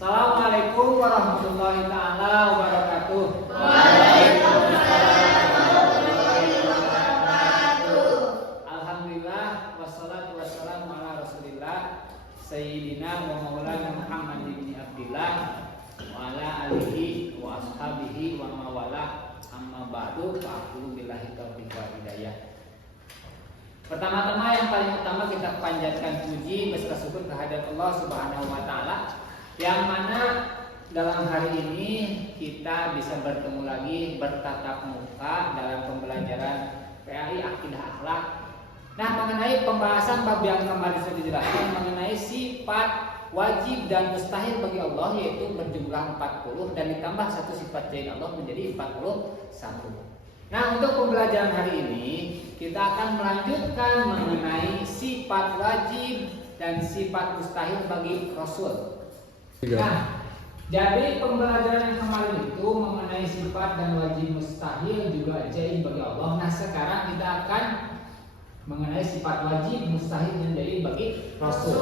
Assalamualaikum warahmatullahi taala wabarakatuh. Waalaikumsalam warahmatullahi wabarakatuh. Alhamdulillah wassalatu wassalamu ala Rasulillah Sayyidina wa maulana Muhammad bin Abdillah wa ala alihi wa ashabihi wa mawalah, amma ba'du, fa'aqulu billahi taufiq wal hidayah. Pertama-tama yang paling utama kita panjatkan puji beserta syukur kehadirat Allah Subhanahu wa taala, yang mana dalam hari ini kita bisa bertemu lagi bertatap muka dalam pembelajaran PAI Akidah Akhlak. Nah, mengenai pembahasan bab yang kemarin sudah dijelaskan mengenai sifat wajib dan mustahil bagi Allah, yaitu berjumlah 40 dan ditambah satu sifat jain Allah menjadi 41. Nah, untuk pembelajaran hari ini kita akan melanjutkan mengenai sifat wajib dan sifat mustahil bagi Rasul. Nah, jadi pembelajaran yang kemarin itu mengenai sifat dan wajib mustahil juga jain bagi Allah. Nah, sekarang kita akan mengenai sifat wajib mustahil dan jain bagi Rasul.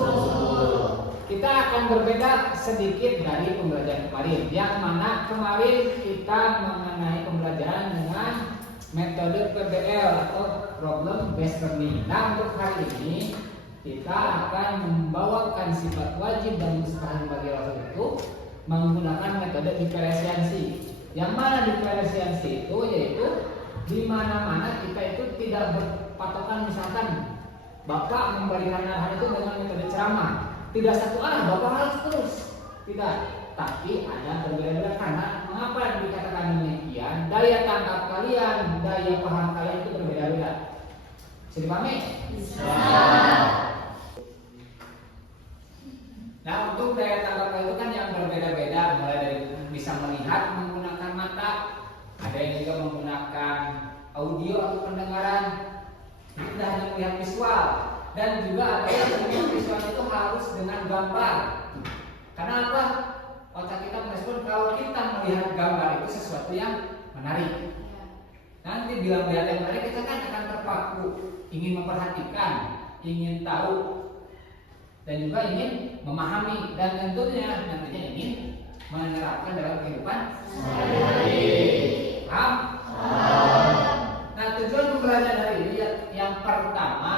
Kita akan berbeda sedikit dari pembelajaran kemarin, yang mana kemarin kita mengenai pembelajaran dengan metode PBL atau Problem Based Learning. Nah, untuk hari ini kita akan membawakan sifat wajib dan mustahil bagi Rasul itu menggunakan metode diferensiasi. Yang mana diferensiasi itu yaitu di mana-mana kita itu tidak berpatokan, misalkan Bapak memberikan arahan itu dengan metode ceramah, tidak satu arah Bapak harus terus, tidak. Tapi ada berbeda-beda. Karena mengapa dikatakan demikian? Daya tangkap kalian, daya paham kalian itu berbeda-beda. Bisa dipahami? Bisa. Nah, untuk daya tangkap kalian itu kan yang berbeda-beda, mulai dari bisa melihat menggunakan mata, ada yang juga menggunakan audio atau pendengaran, tidak hanya melihat visual, dan juga ada yang melihat visual itu harus dengan gambar. Karena apa? Otak kita merespon kalau kita melihat gambar itu sesuatu yang menarik. Nanti bila melihat yang menarik kita kan akan terpaku, ingin memperhatikan, ingin tahu, dan juga ingin memahami, dan tentunya nantinya ingin menerapkan dalam kehidupan sehari-hari. Paham? Nah, tujuan pembelajaran hari ini yang pertama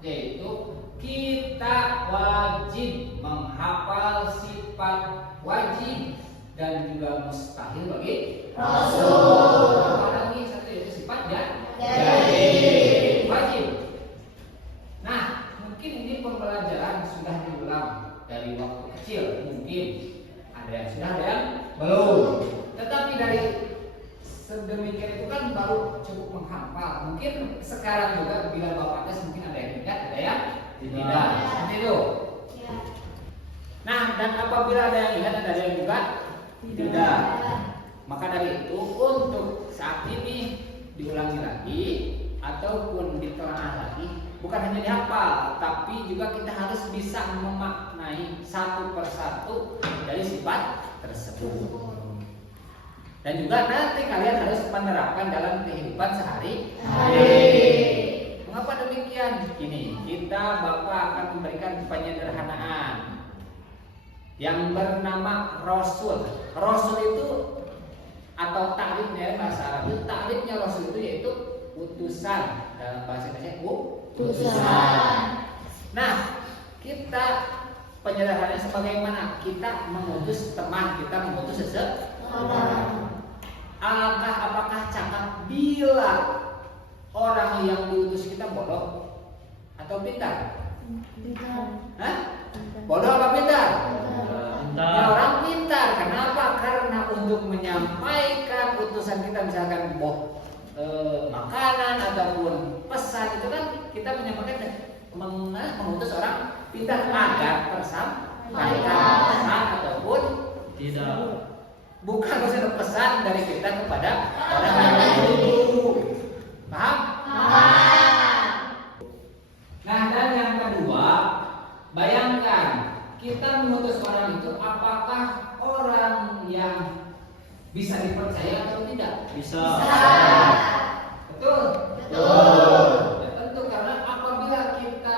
yaitu kita wajib menghafal sifat wajib dan juga mustahil bagi Rasul. Apalagi satu yaitu sifat jadi wajib. Nah, mungkin ini pembelajaran sudah diulang dari waktu kecil, mungkin ada yang sudah, ada yang belum. Tetapi dari sedemikian itu kan baru cukup menghafal. Mungkin sekarang juga bila Bapak tes mungkin ada yang ingat, ada yang tidak. Seperti itu. Nah, dan apabila ada yang ingat dan ada yang juga tidak, maka dari itu untuk saat ini diulangi lagi ataupun ditelaah lagi, bukan hanya dihafal, tapi juga kita harus bisa memaknai satu persatu dari sifat tersebut. Dan juga nanti kalian harus menerapkan dalam kehidupan sehari-hari. Mengapa demikian? Ini kita Bapak akan memberikan penyederhanaan yang bernama Rasul. Rasul itu atau takrifnya bahasa Arab itu, takrifnya Rasul itu yaitu utusan, dalam bahasa Indonesia utusan. Nah, kita penyederhanaannya sebagaimana kita mengutus teman, kita mengutus seseorang. Apakah cakap bila orang yang diutus kita bodoh atau pintar? Hah? Bodoh apa pintar? Ya, orang pintar. Kenapa? Karena untuk menyampaikan utusan kita, misalkan makanan ataupun pesan itu kan kita menyampaikan mengutus orang pintar agar tersampaikan pesan ataupun tidak. Bukan maksudnya pesan dari kita kepada orang yang dulu. Paham? Nah, dan yang kedua, bayangkan kita mengutus orang itu, apakah orang yang bisa dipercaya atau tidak? Bisa. Betul? Betul. Ya, tentu, karena apabila kita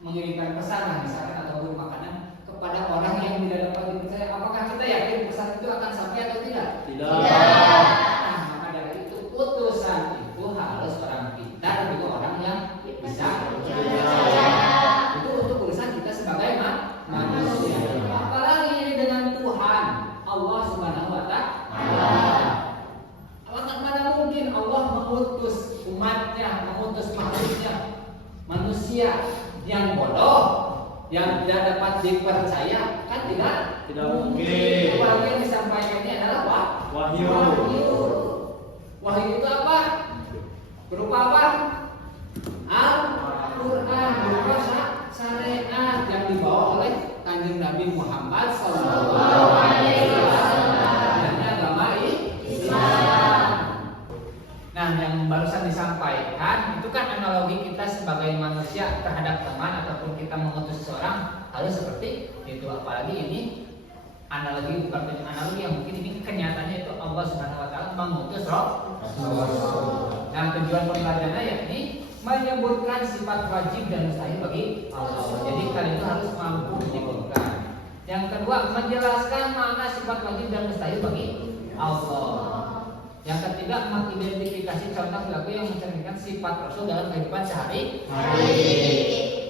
mengirimkan pesan misalkan ataupun makanan kepada orang yang tidak dapat dipercaya, Tidak. Nah, maka dari itu utusan itu harus orang pintar, juga orang yang bisa percaya. Itu untuk urusan kita sebagai manusia. Apalagi ini dengan Tuhan Allah Subhanahu wa Ta'ala. Mana mungkin Allah mengutus umatnya, mengutus makhluknya, manusia yang bodoh, yang tidak dapat dipercaya, kan tidak mungkin. Apalagi yang disampaikannya adalah wahyu. Wahyu itu apa? Berupa apa? Al-Quran, berupa syariat yang dibawa oleh Kanjeng Nabi Muhammad SAW. Nah, yang barusan disampaikan itu kan analogi kita sebagai manusia terhadap teman ataupun kita mengutus seseorang harus seperti itu. Apalagi ini analogi, bukan analogi yang mungkin ini kenyataannya itu Allah Subhanahu wa Ta'ala mengutus Rasul. Dan tujuan pembelajarannya yakni menyebutkan sifat wajib dan mustahil bagi Allah. Jadi kalian itu harus mampu menyebutkan. Yang kedua, menjelaskan makna sifat wajib dan mustahil bagi Allah. Yang ketiga, mengidentifikasi contoh perilaku yang mencerminkan sifat Rasul dalam kehidupan sehari-hari.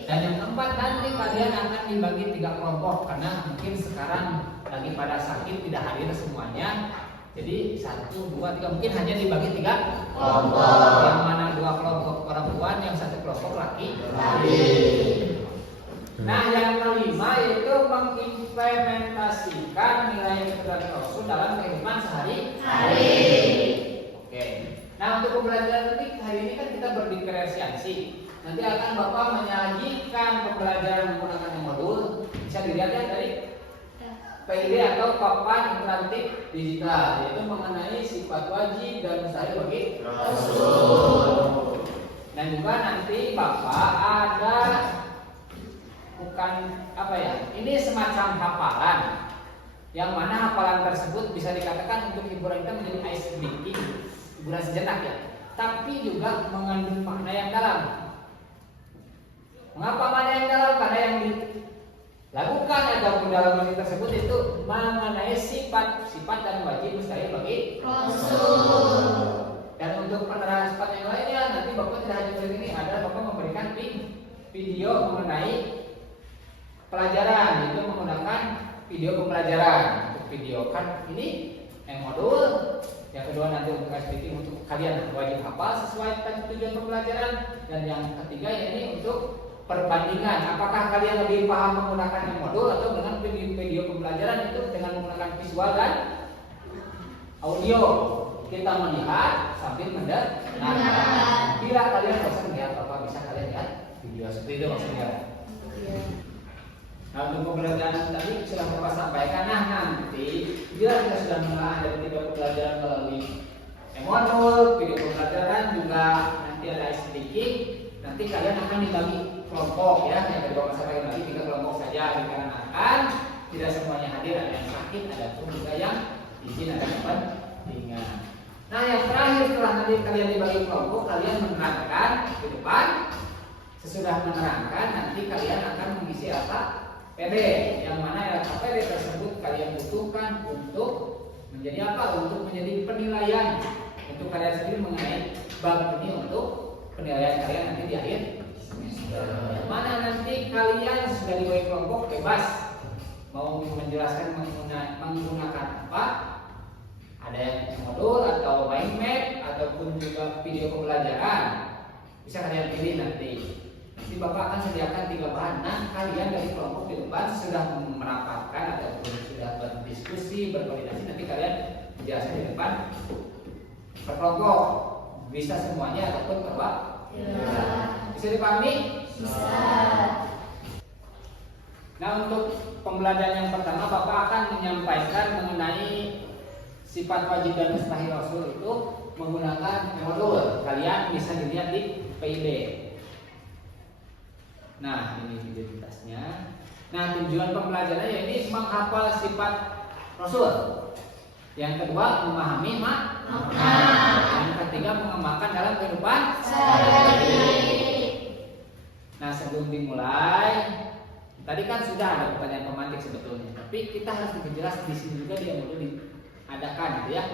Dan yang keempat, nanti kalian akan dibagi 3 kelompok karena mungkin sekarang lagi pada sakit tidak hadir semuanya. Jadi 1, 2, 3 mungkin hanya dibagi 3 kelompok. Yang mana 2 kelompok perempuan, yang 1 kelompok laki-laki. Nah, yang kelima yaitu mengimplementasikan nilai keturunan Rasul dalam kehidupan sehari-hari. Oke. Nah, untuk pembelajaran nanti hari ini kan kita berdiferensiasi. Nanti akan Bapak menyajikan pembelajaran menggunakan modul. Bisa dilihat ya dari PID atau papan interaktif digital, yaitu mengenai sifat wajib dan mustahil bagi Rasul. Dan juga nanti Bapak ada bukan apa ya, ini semacam hafalan yang mana hafalan tersebut bisa dikatakan untuk hiburan kita menjadi ice breaking, hiburan sejenak ya, tapi juga mengandung makna yang dalam. Mengapa makna yang dalam? Karena yang dilakukan ataupun dalam materi tersebut itu mengenai sifat dan wajib mustahil bagi Rasul. Dan untuk penerapan sifat yang lainnya nanti Bapak tidak hanya seperti ini, ada Bapak memberikan video mengenai pelajaran, itu menggunakan video pembelajaran. Untuk video kan ini modul. Yang kedua nanti untuk SPT untuk kalian wajib hafal sesuai tujuan pembelajaran. Dan yang ketiga ini untuk perbandingan. Apakah kalian lebih paham menggunakan modul atau dengan video pembelajaran itu dengan menggunakan visual dan audio. Kita melihat sambil mendengarkan. Bila kalian bosan lihat apa bisa kalian lihat video seperti itu maksudnya. Nah, untuk pembelajaran tadi sudah Bapak sampaikan. Nah, nanti bila kita sudah mengenal dari 3 pembelajaran melalui modul, video pembelajaran juga nanti ada speaking, nanti kalian akan dibagi kelompok ya. Yang tadi Bapak sampaikan lagi 3 kelompok saja dikarenakan tidak semuanya hadir, ada yang sakit, ada pun juga yang izin, ada kepentingan. Nah, yang terakhir setelah nanti kalian dibagi kelompok, kalian menerangkan ke depan. Sesudah menerangkan, nanti kalian akan mengisi apa? PD, yang mana PD tersebut kalian butuhkan untuk menjadi apa? Untuk menjadi penilaian untuk kalian sendiri mengenai bab ini untuk penilaian kalian nanti di akhir semester. Yang mana nanti kalian sudah dibagi kelompok bebas mau menjelaskan menggunakan apa? Ada yang modul atau mind map ataupun juga video pembelajaran. Bisa kalian pilih nanti. Nanti Bapak akan sediakan 3 bahan. Nah, kalian dari kelompok di depan sudah merapatkan ataupun sudah berdiskusi, berkoordinasi. Nanti kalian menjelaskan di depan per kelompok. Bisa semuanya ataupun per bisa dipahami? Bisa. Nah, untuk pembelajaran yang pertama Bapak akan menyampaikan mengenai sifat wajib dan mustahil Rasul itu menggunakan modul. Kalian bisa dilihat di PID. Nah, ini identitasnya. Nah, tujuan pembelajarannya ini menghafal sifat Rasul. Yang kedua, memahami makna. Yang ketiga, mengamalkan dalam kehidupan sehari-hari. Nah, sebelum dimulai, tadi kan sudah ada pertanyaan pemantik sebetulnya, tapi kita harus dijelas di sini juga dia modul adakan gitu ya.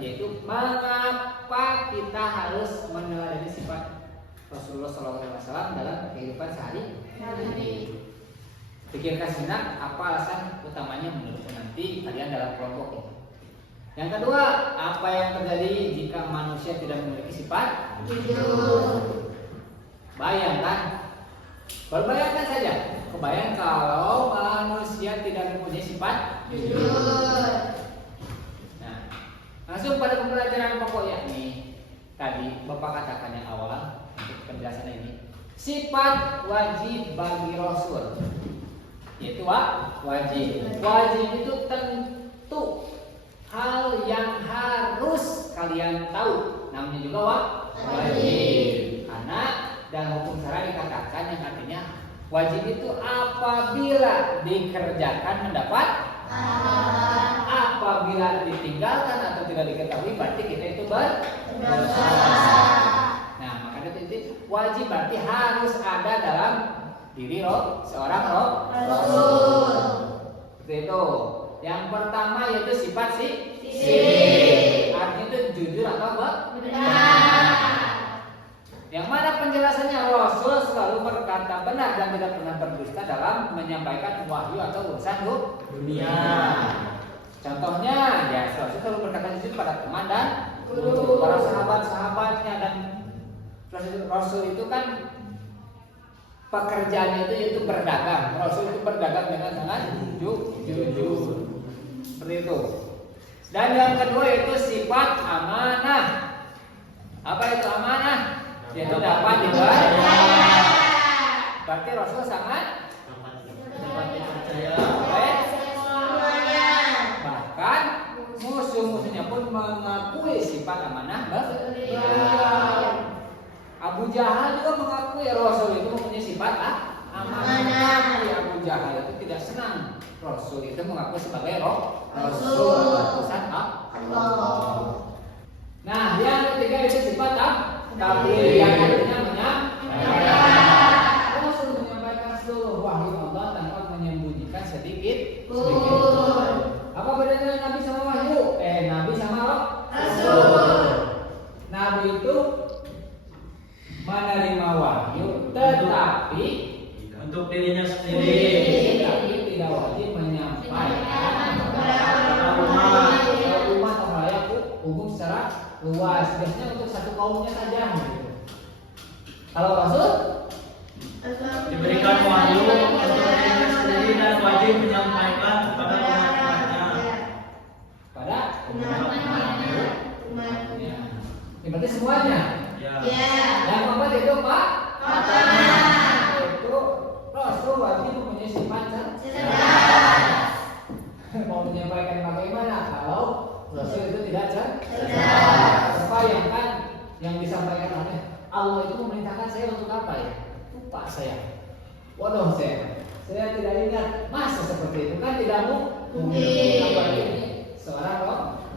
Yaitu mengapa kita harus meneladani sifat Rasulullah SAW dalam kehidupan sehari-hari. Pikirkan sejenak apa alasan utamanya menurutku, nanti kalian dalam kelompok ini. Yang kedua, apa yang terjadi jika manusia tidak memiliki sifat jujur? Bayangkan, berbayangkan saja, kebayang kalau manusia tidak mempunyai sifat Jujur. Nah, langsung pada pembelajaran pokok yakni tadi Bapak katakan yang awal untuk penjelasan ini, sifat wajib bagi Rasul, yaitu wajib. Wajib itu tentu hal yang harus kalian tahu, namanya juga wajib. Karena dalam hukum syara dikatakan yang artinya wajib itu apabila dikerjakan mendapat apabila ditinggalkan atau tidak diketahui berarti kita itu berdosa. Nah, maka itu wajib berarti harus ada dalam diri seorang Rasul. Seperti itu. Yang pertama yaitu sifat sifat. Artinya itu jujur atau benar. Yang mana penjelasannya Rasul selalu berkata benar dan tidak pernah berdusta dalam menyampaikan wahyu atau urusan dunia. Contohnya, ya Rasul selalu berkata jujur pada teman dan guru, para sahabat-sahabatnya, dan Rasul itu kan pekerjaannya itu berdagang. Rasul itu berdagang dengan sangat jujur. Seperti itu. Dan yang kedua yaitu sifat amanah. Apa itu amanah? Yaitu dapat dipercaya. Berarti Rasul sangat dapat dipercaya. Bahkan musuh-musuhnya pun mengakui sifat amanah beliau. Abu Jahal juga mengakui Rasul itu mempunyai sifat amanah. Abu Jahal itu tidak senang Rasul itu mengaku sebagai Rasul utusan Allah. Nah, yang ketiga itu sifat tabligh, yang artinya menyampaikan. Rasul menyampaikan seluruh wahyu Allah tanpa menyembunyikan sedikit. Apa bedanya dengan Nabi sama wahyu? Nabi sama Rasul. Nabi itu menerima wahyu tetapi untuk dirinya sendiri, tapi tidak wajib menyampaikan kepada umat atau halayak umum secara luas. Biasanya untuk satu kaumnya saja. Kalau Rasul diberikan wahyu untuk dirinya sendiri dan wajib menyampaikan kepada umatnya. Pada umatnya. Berarti semuanya. Ya. Yang keempat itu Pak. Itu Rasul wajib mempunyai sifat cerdas. Mau menyampaikan bagaimana kalau Rasul itu tidak cerdas? Bayangkan yang disampaikan oleh Allah itu memerintahkan saya untuk apa ya? Lupa saya. Waduh saya tidak ingat. Masa seperti itu kan tidak mungkin. Apalagi ini seorang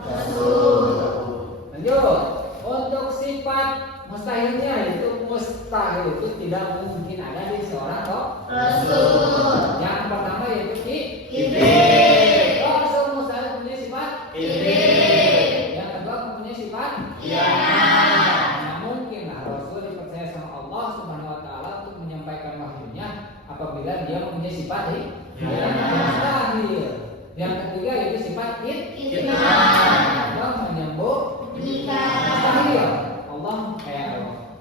Rasul. Lanjut. Untuk sifat mustahilnya itu mustahil itu tidak mungkin ada di seorang Rasul. Yang pertama yaitu iblis. Rasul mustahil mempunyai sifat iblis. Yang kedua mempunyai sifat nah, mungkin lah Rasul dipercaya sama Allah Subhanahu Wa Taala untuk menyampaikan wahyunya apabila dia mempunyai sifat mustahil. Yang ketiga yaitu sifat Allah menyembuhkan. Mustahil Allah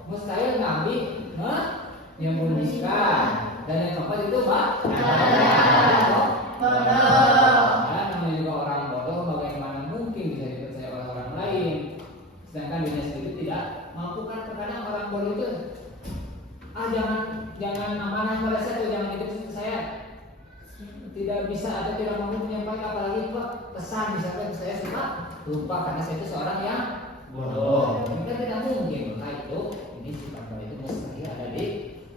mustahil Nabi menyembunyikan. Dan yang keempat itu dan namanya juga orang bodoh, bagaimana mungkin bisa dipercaya oleh orang lain sedangkan dirinya sendiri tidak mampu. Kan terkadang orang bodoh itu jangan amanah pada saya, jangan hidup seperti saya, tidak bisa atau tidak mampu menyampaikan, apalagi pesan misalkan saya cuma lupa karena saya itu seorang yang bodoh. Ini kan tidak mungkin. Nah itu ini sifat itu mustahil ada di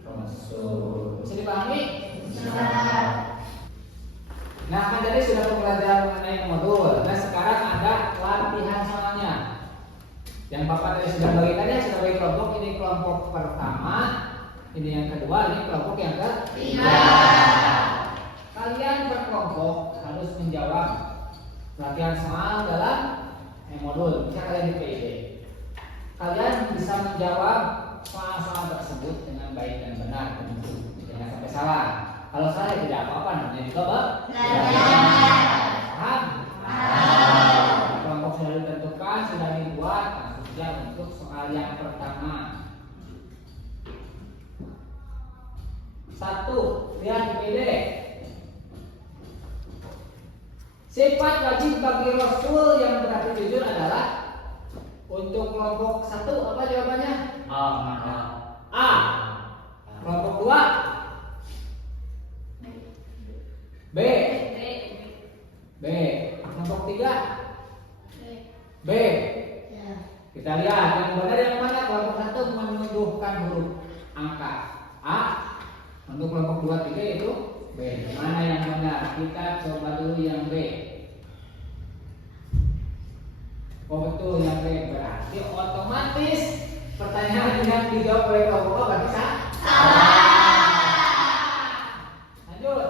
Rasul. Bisa dipahami? Nah kan tadi sudah pembelajaran mengenai modul. Nah sekarang ada latihan soalnya. Yang Bapak tadi sudah bagi tadi sudah bagi kelompok. Ini kelompok pertama, ini yang kedua, ini kelompok yang ketiga. Kalian berkelompok harus menjawab latihan soal dalam modul. Bisa kalian di PID. Kalian bisa menjawab soal-soal tersebut dengan baik dan benar, jangan sampai salah. Kalau salah ya tidak apa-apa, namanya juga paham? Kelompok sudah ditentukan, sudah dibuat, langsung saja untuk soal yang pertama. 1. Lihat di PD. Sifat wajib bagi Rasul yang berarti jujur adalah untuk kelompok 1 apa jawabannya? A. Kelompok 2 B. B. Kelompok 3 B. Kita lihat yang benar yang mana. Kelompok 1 menuduhkan huruf angka A. Untuk kelompok 2, 3 itu B. Mana yang benar? Kita coba dulu yang B. Oh betul, yang B. Berarti otomatis pertanyaan yang dijawab oleh kelompok A berarti salah. Lanjut.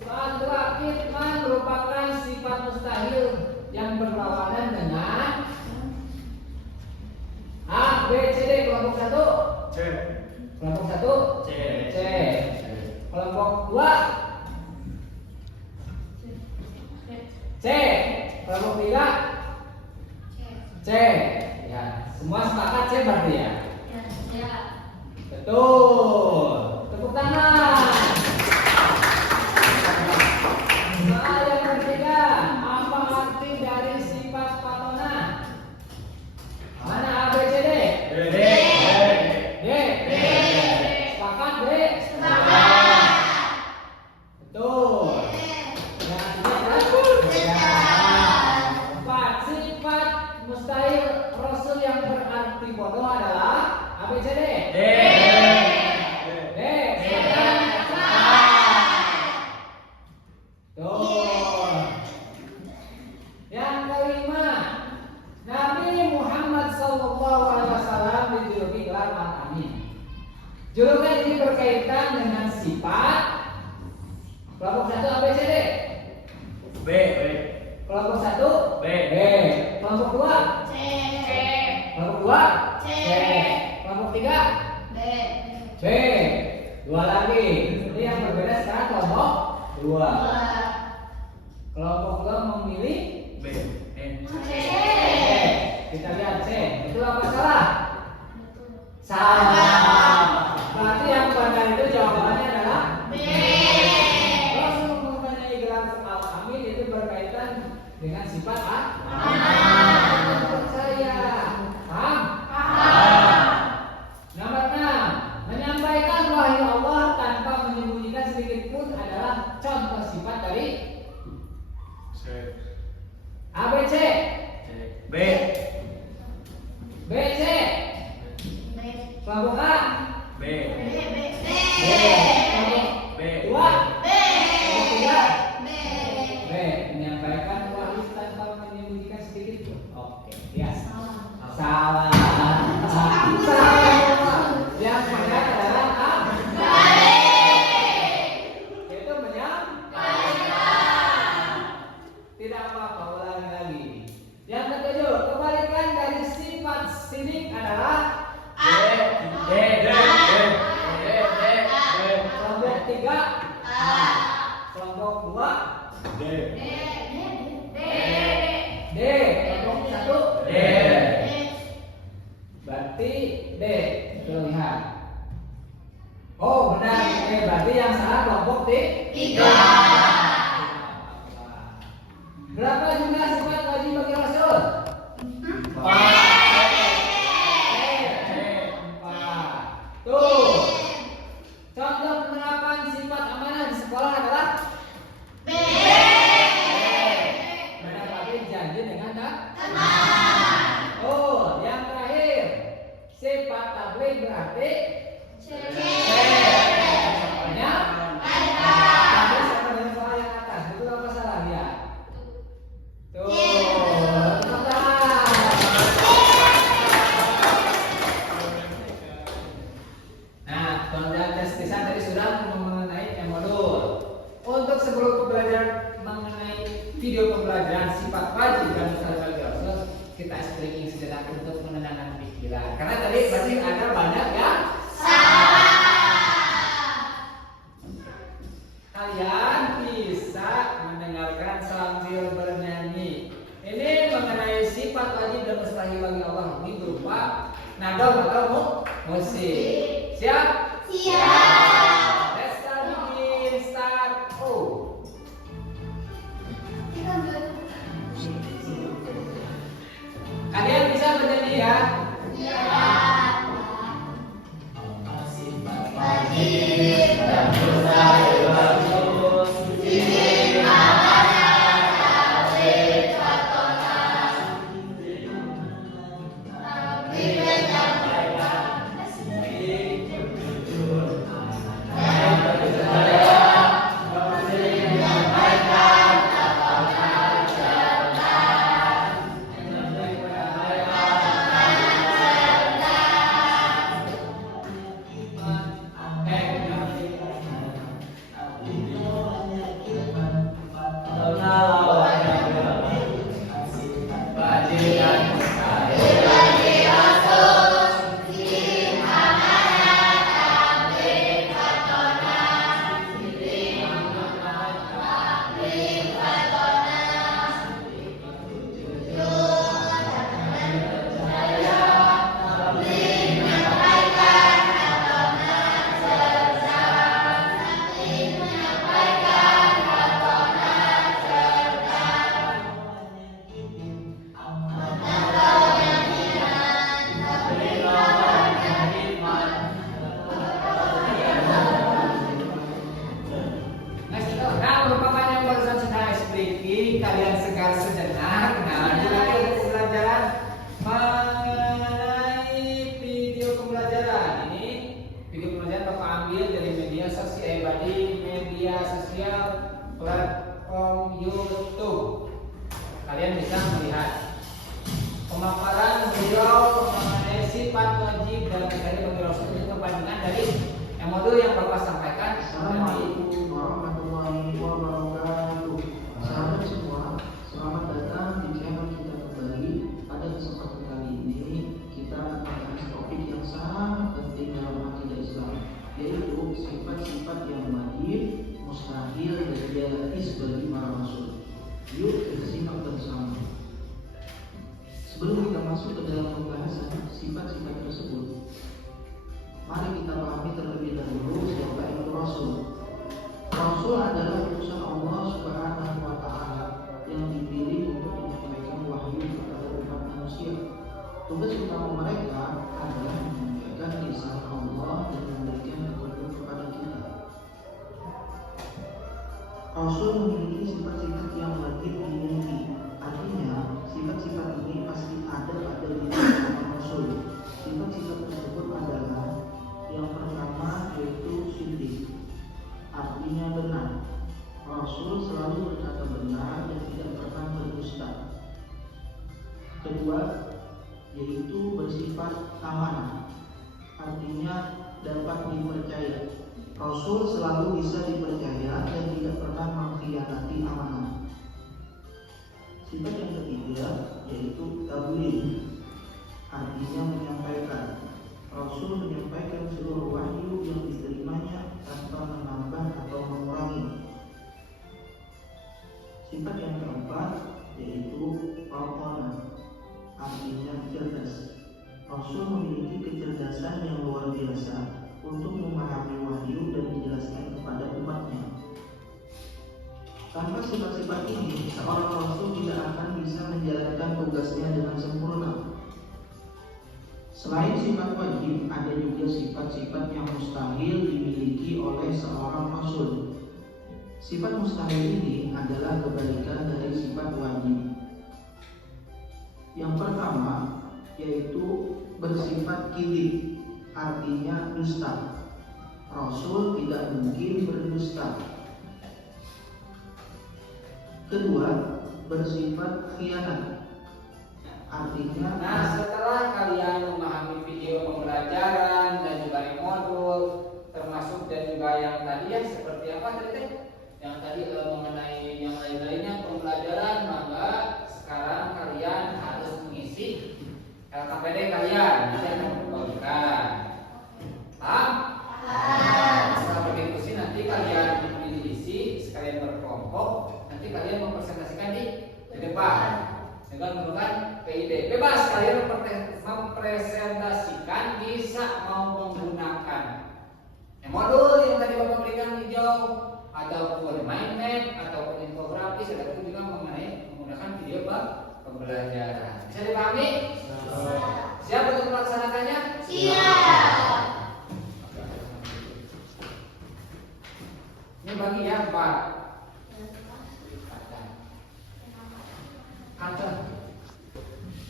Soal 2, kitman merupakan sifat mustahil yang berlawanan dengan A, B, C, D. Kelompok 1 C. Kelompok 1 C. C. Kelompok 2 C. Kelompok 3 C. Ya, semua sepakat C berarti ya? Betul. Tepuk tangan. Soal yang ketiga, apa arti dari sifat patona? Mana A, B, C, D? D. D. Sepakat D? Betul. Yang ketiga empat, sifat mustahil Rasul yang berarti bodoh adalah A, B, C, D? D. D. Tuh. Yang kelima, Nabi Muhammad SAW dijuluki gelar Al-Amin. Julukan ini berkaitan dengan sifat kelompok 1 A, B, C, D. B. Kelompok 1 B. B. Kelompok 2 kelompok 2 C. Kelompok 3 B. 2 lagi. Jadi yang berbeda sekarang kelompok 2. Kelompok 2 memilih B. C. Kita lihat C. Betul apa salah? Salah. Berarti yang benar itu jawabannya adalah B. Rasul mempunyai gelar Al-Amin itu berkaitan dengan sifat A. Percaya. Paham? Nomor 6. Menyampaikan wahyu Allah tanpa menyembunyikan sedikit pun adalah contoh sifat dari C. A, B, C. B. B, C. Kelompok A. B. B. Kelompok B. 2. Kelompok 3. B. Menyampaikan wahyu tanpa menyembunyikan sedikit pun. Oke, ya. Salah. Yang benar adalah A. Itu menyampaikan. Tidak apa-apa, ulangi lagi. Yang ketujuh, kebalikan dari sifat sidik adalah D. kelompok 3 A. Kelompok 2 D. D. Kelompok 1 D. Berarti D. Kita lihat. Oh benar, berarti yang salah kelompok 3. Berapa jumlah sifat wajib bagi Rasul? 4. Tuh. Contoh penerapan sifat amanah di sekolah adalah menepati janji dengan teman. Oh, yang terakhir, sifat tabligh berarti jawabannya tabligh siapa video pembelajaran sifat wajib dan mustahil bagi Rasul, kita stretching sejenak untuk menenangkan pikiran. Karena tadi berarti ada banyak ya kalian bisa mendengarkan sambil bernyanyi. Ini mengenai sifat wajib dan mustahil bagi Allah ini berupa nadom atau musik. Siap? Siap. Let's start. Oh. Kalian bisa bernyanyi ya? Wajib dan mustahil bagus, izin amanah tabligh fatona, tabligh menyampaikan dan bersedaya, tabligh menyampaikan amanah syariat, kalian segar sejenak. Nah, mulai pembelajaran mengenai video pembelajaran ini. Video pembelajaran Bapak ambil dari media sosial platform YouTube. Kalian bisa melihat pemaparan beliau mengenai sifat wajib dan mustahil bagi Rasul itu perbandingan dari yang modul yang Bapak sampaikan. Assalamualaikum warahmatullahi wabarakatuh. Sahabat semua, selamat datang di channel kita kembali. Pada kesempatan kali ini kita akan membahas topik yang sangat penting dalam akidah Islam, yaitu sifat-sifat yang wajib, mustahil dan jaiz bagi para rasul. Yuk kita simak bersama. Sebelum kita masuk ke dalam pembahasan sifat-sifat tersebut, mari kita pahami terlebih dahulu siapa itu Rasul. Rasul adalah utusan Allah Subhanahu wa Ta'ala yang dipilih untuk menyampaikan wahyu kepada umat manusia. Tugas utama mereka adalah menyampaikan kisah Allah dan memberikan petunjuk kepada kita. Rasul memiliki sifat-sifat yang wajib dimiliki. Artinya, sifat-sifat ini pasti ada pada diri seorang Rasul. Sifat-sifat tersebut adalah yang pertama yaitu siddiq, artinya benar. Rasul selalu berkata benar dan tidak pernah berdusta. Kedua yaitu bersifat amanah, artinya dapat dipercaya. Rasul selalu bisa dipercaya dan tidak pernah mengkhianati amanah. Sifat yang ketiga yaitu tabligh, artinya menyampaikan. Rasul menyampaikan seluruh wahyu yang diterimanya tanpa menambah atau mengurangi. Sifat yang keempat yaitu fatona, artinya cerdas. Rasul memiliki kecerdasan yang luar biasa untuk memahami wahyu dan menjelaskan kepada umatnya. Tanpa sifat-sifat ini, seorang Rasul tidak akan bisa menjalankan tugasnya dengan sempurna. Selain sifat wajib, ada juga sifat-sifat yang mustahil dimiliki oleh seorang Rasul. Sifat mustahil ini adalah kebalikan dari sifat wajib. Yang pertama yaitu bersifat kidib, artinya dusta. Rasul tidak mungkin berdusta. Kedua, bersifat khianat, artinya Nah, setelah kalian memahami video pembelajaran dan juga modul, termasuk dan juga yang tadi ya seperti apa tadi teh? Yang tadi mengenai yang lain-lainnya pembelajaran kalian berkelompok, nanti kalian mempresentasikan di depan dengan menggunakan PID. Bebas kalian mempresentasikan, bisa mau menggunakan modul yang tadi Bapak berikan hijau, ataupun mind map, ataupun infografis, ataupun juga menggunakan video pembelajaran. Bisa dipahami? Siap untuk melaksanakannya? Siap. Ini bagi ya 4.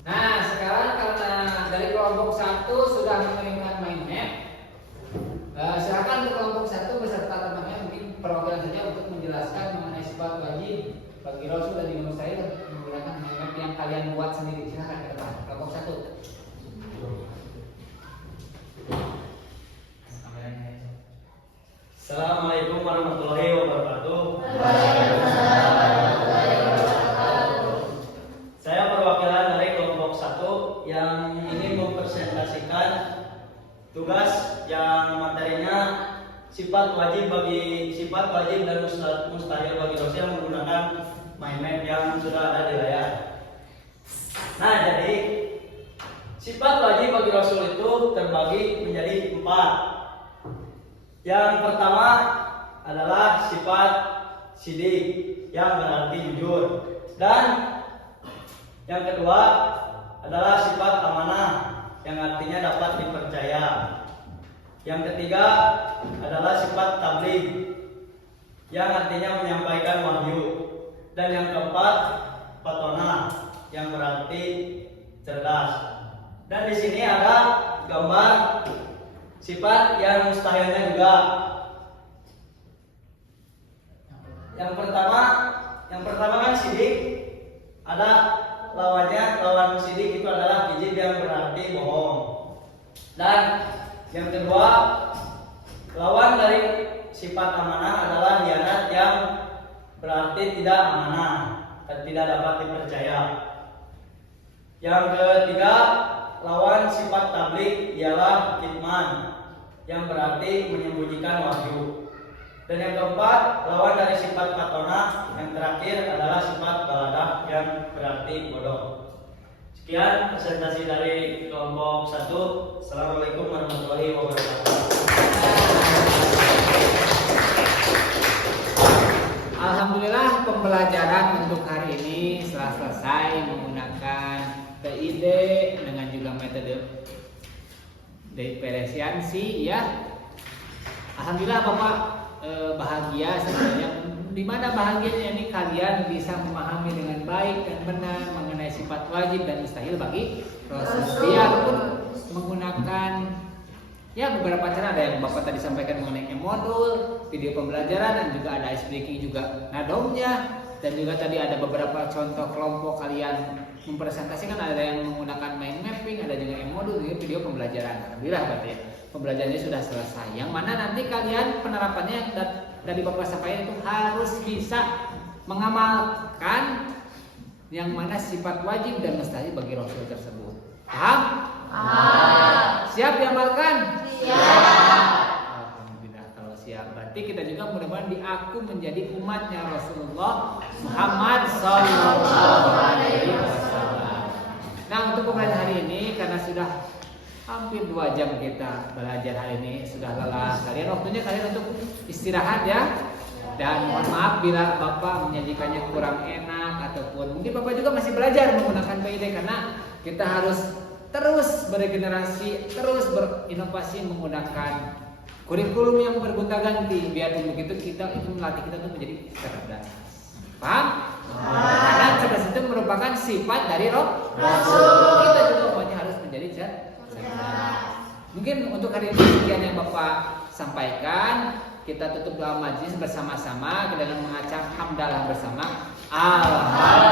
Nah, sekarang karena dari kelompok 1 sudah menerima mind map, silakan untuk kelompok 1 beserta temannya mungkin perwakilan saja untuk menjelaskan mengenai sifat wajib bagi Rasul dan Imam Mustahil menggunakan mind map yang kalian buat sendiri. Silakan ke depan, kelompok 1. Assalamualaikum warahmatullahi wabarakatuh. Saya perwakilan dari kelompok 1 yang ingin mempresentasikan tugas yang materinya sifat wajib dan mustahil bagi dosen menggunakan mind map yang sudah ada di layar. Nah, jadi sifat wajib bagi Rasul itu terbagi menjadi 4. Yang pertama adalah sifat sidik yang berarti jujur, dan yang kedua adalah sifat amanah yang artinya dapat dipercaya. Yang ketiga adalah sifat tabligh yang artinya menyampaikan wahyu, dan yang keempat fatonah yang berarti cerdas. Dan di sini ada gambar sifat yang mustahilnya juga. Yang pertama kan sidik, ada lawannya. Lawan sidik itu adalah kizib yang berarti bohong. Dan yang kedua, lawan dari sifat amanah adalah khianat yang berarti tidak amanah dan tidak dapat dipercaya. Yang ketiga, lawan sifat tabligh ialah kitman yang berarti menyembunyikan wahyu. Dan yang keempat, lawan dari sifat fatonah yang terakhir adalah sifat baladah yang berarti bodoh. Sekian presentasi dari kelompok 1. Assalamualaikum warahmatullahi wabarakatuh. Alhamdulillah, pembelajaran untuk hari ini setelah selesai menggunakan PID dengan juga metode diferensiasi ya. Alhamdulillah Bapak bahagia sebenarnya. Di mana bahagianya ini kalian bisa memahami dengan baik dan benar mengenai sifat wajib dan mustahil bagi Rasul. Biarpun menggunakan ya beberapa cara, ada yang Bapak tadi sampaikan mengenai modul, video pembelajaran, dan juga ada ice breaking juga nadomnya, dan juga tadi ada beberapa contoh kelompok kalian mempresentasikan, ada yang menggunakan mind mapping, ada juga yang modul, juga video pembelajaran. Alhamdulillah berarti ya, pembelajarannya sudah selesai. Yang mana nanti kalian penerapannya yang dari Bapak sampaikan itu harus bisa mengamalkan yang mana sifat wajib dan mustahil bagi Rasul tersebut. Paham? Siap diamalkan? Siap. Alhamdulillah kalau siap. Berarti kita juga mudah-mudahan diaku menjadi umatnya Rasulullah Muhammad SAW. Nah, untuk pembelajaran hari ini karena sudah hampir 2 jam kita belajar hari ini, sudah lelah. Waktunya kalian untuk istirahat ya. Dan mohon maaf bila Bapak menyajikannya kurang enak, ataupun mungkin Bapak juga masih belajar menggunakan PID, karena kita harus terus beregenerasi, terus berinovasi menggunakan kurikulum yang bergonta-ganti. Biar begitu kita itu melatih kita untuk menjadi cerdas. Paham? Karena cerdas itu merupakan sifat dari Rasul. Kita juga semuanya harus menjadi cerdas. Mungkin untuk hari ini sekian yang Bapak sampaikan. Kita tutup doa majlis bersama-sama dengan mengacap hamdalah bersama. Alhamdulillah.